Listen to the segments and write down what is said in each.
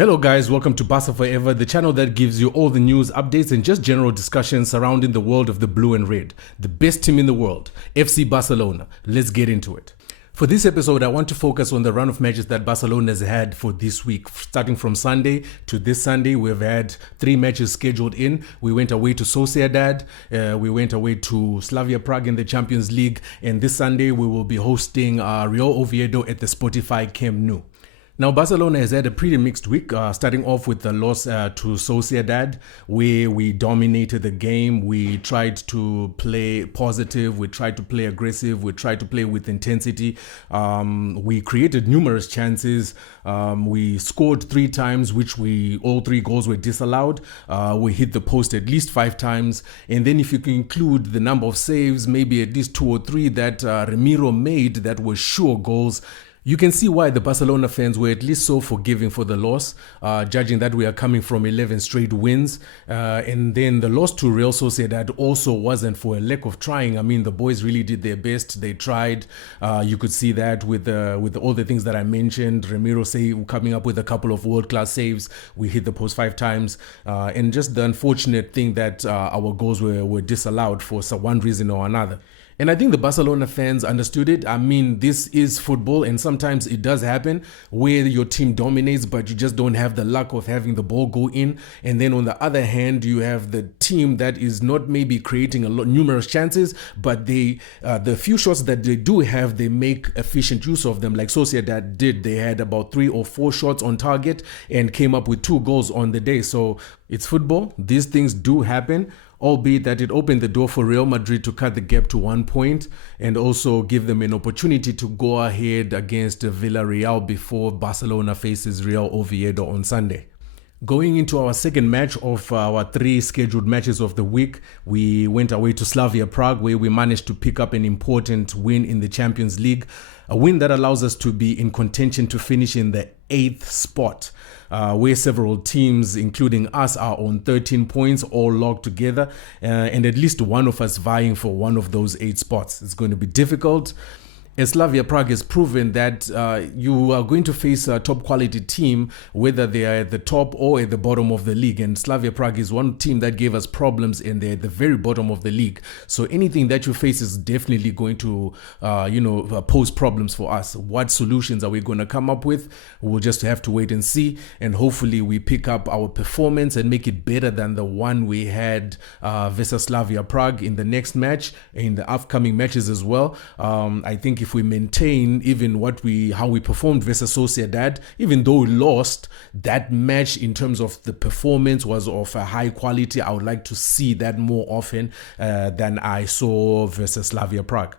Hello guys, welcome to Barca Forever, the channel that gives you all the news, updates and just general discussions surrounding the world of the blue and red. The best team in the world, FC Barcelona. Let's get into it. For this episode, I want to focus on the run of matches that Barcelona has had for this week. Starting from Sunday to this Sunday, we've had 3 matches scheduled in. We went away to Sociedad, we went away to Slavia Prague in the Champions League, and this Sunday we will be hosting Real Oviedo at the Spotify Camp Nou. Now, Barcelona has had a pretty mixed week, starting off with the loss to Sociedad, where we dominated the game. We tried to play positive, we tried to play aggressive, we tried to play with intensity. We created numerous chances. We scored 3 times, which all 3 goals were disallowed. We hit the post at least 5 times. And then if you can include the number of saves, maybe at least 2 or 3 that Ramiro made that were sure goals, you can see why the Barcelona fans were at least so forgiving for the loss, judging that we are coming from 11 straight wins. And then the loss to Real Sociedad also wasn't for a lack of trying. I mean, the boys really did their best. They tried. You could see that with all the things that I mentioned. Ramiro coming up with a couple of world-class saves. We hit the post 5 times. And just the unfortunate thing that our goals were disallowed for one reason or another. And I think the Barcelona fans understood it. I mean, this is football, and sometimes it does happen where your team dominates, but you just don't have the luck of having the ball go in. And then on the other hand, you have the team that is not maybe creating numerous chances, but the few shots that they do have, they make efficient use of them, like Sociedad did. They had about 3 or 4 shots on target and came up with 2 goals on the day. So it's football. These things do happen, albeit that it opened the door for Real Madrid to cut the gap to 1 point and also give them an opportunity to go ahead against Villarreal before Barcelona faces Real Oviedo on Sunday. Going into our second match of our 3 scheduled matches of the week, we went away to Slavia Prague, where we managed to pick up an important win in the Champions League, a win that allows us to be in contention to finish in the 8th spot, where several teams, including us, are on 13 points, all locked together, and at least one of us vying for one of those 8 spots. It's going to be difficult. As Slavia Prague has proven that you are going to face a top quality team, whether they are at the top or at the bottom of the league. And Slavia Prague is one team that gave us problems, and they're at the very bottom of the league. So anything that you face is definitely going to, pose problems for us. What solutions are we going to come up with? We'll just have to wait and see. And hopefully we pick up our performance and make it better than the one we had versus Slavia Prague in the next match, in the upcoming matches as well. I think if we maintain even how we performed versus Sociedad, even though we lost, that match in terms of the performance was of a high quality. I would like to see that more often than I saw versus Slavia Prague.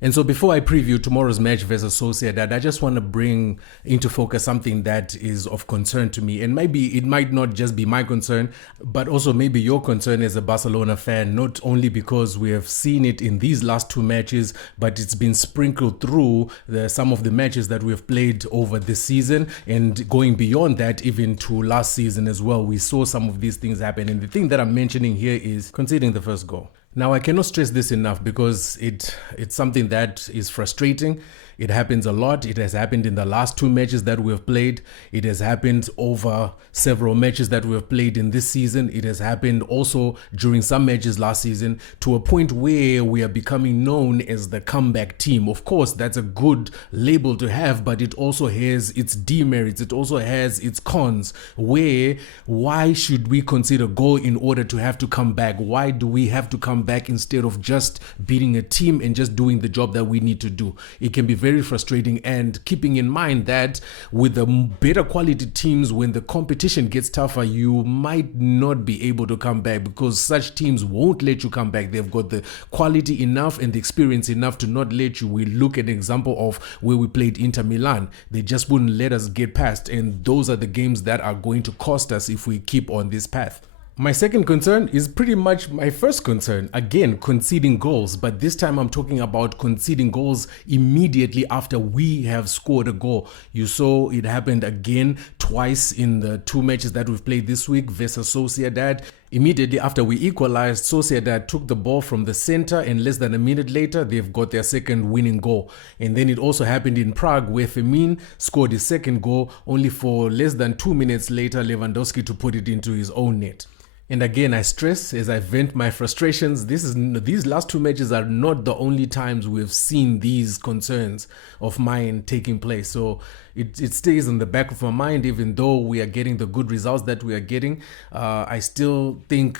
And so before I preview tomorrow's match versus Sociedad, I just want to bring into focus something that is of concern to me. And maybe it might not just be my concern, but also maybe your concern as a Barcelona fan, not only because we have seen it in these last 2 matches, but it's been sprinkled through some of the matches that we have played over this season, and going beyond that, even to last season as well. We saw some of these things happen. And the thing that I'm mentioning here is conceding the first goal. Now, I cannot stress this enough because it's something that is frustrating. It happens a lot. It has happened in the last 2 matches that we have played. It has happened over several matches that we have played in this season. It has happened also during some matches last season, to a point where we are becoming known as the comeback team. Of course, that's a good label to have, but it also has its demerits. It also has its cons, why should we concede a goal in order to have to come back? Why do we have to come back instead of just beating a team and just doing the job that we need to do? It can be very frustrating, and keeping in mind that with the better quality teams, when the competition gets tougher, you might not be able to come back because such teams won't let you come back. They've got the quality enough and the experience enough to not let you. We look at an example of where we played Inter Milan. They just wouldn't let us get past, and those are the games that are going to cost us if we keep on this path. My second concern is pretty much my first concern. Again, conceding goals, but this time I'm talking about conceding goals immediately after we have scored a goal. You saw it happened again twice in the 2 matches that we've played this week versus Sociedad. Immediately after we equalized, Sociedad took the ball from the center, and less than a minute later, they've got their second winning goal. And then it also happened in Prague, where Firmino scored his second goal, only for less than 2 minutes later, Lewandowski to put it into his own net. And again, I stress as I vent my frustrations, these last two matches are not the only times we've seen these concerns of mine taking place. So it stays in the back of my mind, even though we are getting the good results that we are getting. I still think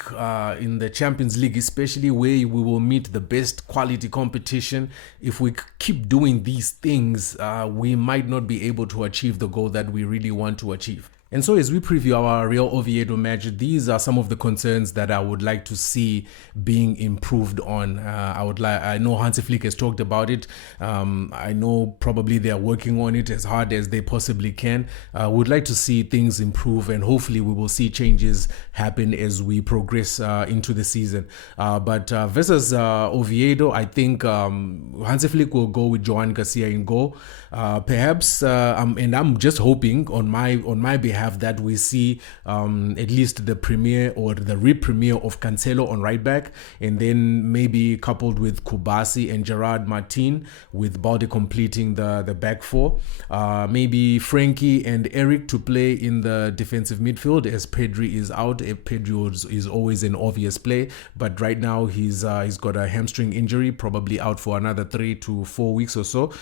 in the Champions League, especially where we will meet the best quality competition, if we keep doing these things, we might not be able to achieve the goal that we really want to achieve. And so as we preview our Real Oviedo match, these are some of the concerns that I would like to see being improved on. I know Hansi Flick has talked about it. I know probably they are working on it as hard as they possibly can. Would like to see things improve, and hopefully we will see changes happen as we progress into the season. But versus Oviedo, I think Hansi Flick will go with Joan Garcia in goal. Perhaps, and I'm just hoping on my behalf that we see at least the premiere or the re-premiere of Cancelo on right back, and then maybe coupled with Kubasi and Gerard Martin, with Balde completing the back four. Maybe Frankie and Eric to play in the defensive midfield as Pedri is out. Pedri is always an obvious play, but right now he's got a hamstring injury, probably out for another 3 to 4 weeks or so.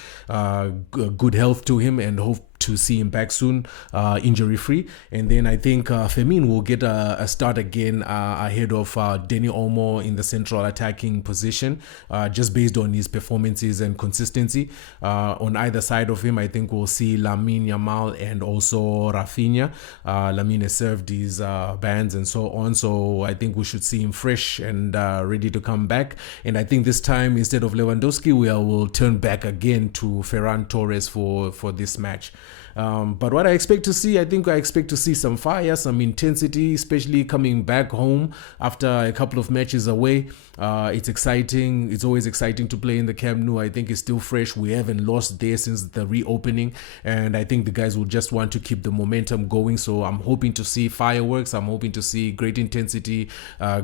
Good health to him, and hope to see him back soon, injury-free. And then I think Firmino will get a start again ahead of Dani Olmo in the central attacking position, just based on his performances and consistency. On either side of him, I think we'll see Lamine Yamal and also Rafinha. Lamine has served his bans and so on, so I think we should see him fresh and ready to come back. And I think this time, instead of Lewandowski, we'll turn back again to Ferran Torres for this match. But what I expect to see, I expect to see some fire, some intensity, especially coming back home after a couple of matches away. It's exciting. It's always exciting to play in the Camp Nou. I think it's still fresh. We haven't lost there since the reopening, and I think the guys will just want to keep the momentum going. So I'm hoping to see fireworks. I'm hoping to see great intensity,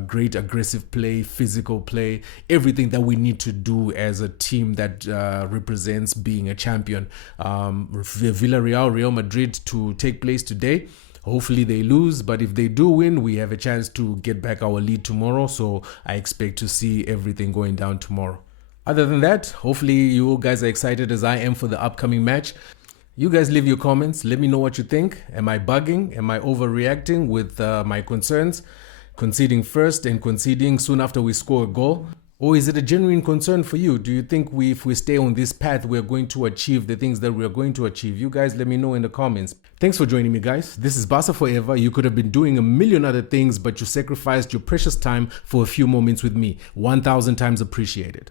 great aggressive play, physical play, everything that we need to do as a team that represents being a champion. Villarreal, Real Madrid to take place today. Hopefully they lose, but if they do win, we have a chance to get back our lead tomorrow. So I expect to see everything going down tomorrow. Other than that, hopefully you guys are excited as I am for the upcoming match. You guys leave your comments. Let me know what you think. Am I bugging? Am I overreacting with my concerns? Conceding first and conceding soon after we score a goal? Or is it a genuine concern for you? Do you think if we stay on this path, we're going to achieve the things that we're going to achieve? You guys let me know in the comments. Thanks for joining me, guys. This is Barca Forever. You could have been doing a million other things, but you sacrificed your precious time for a few moments with me. 1,000 times appreciated.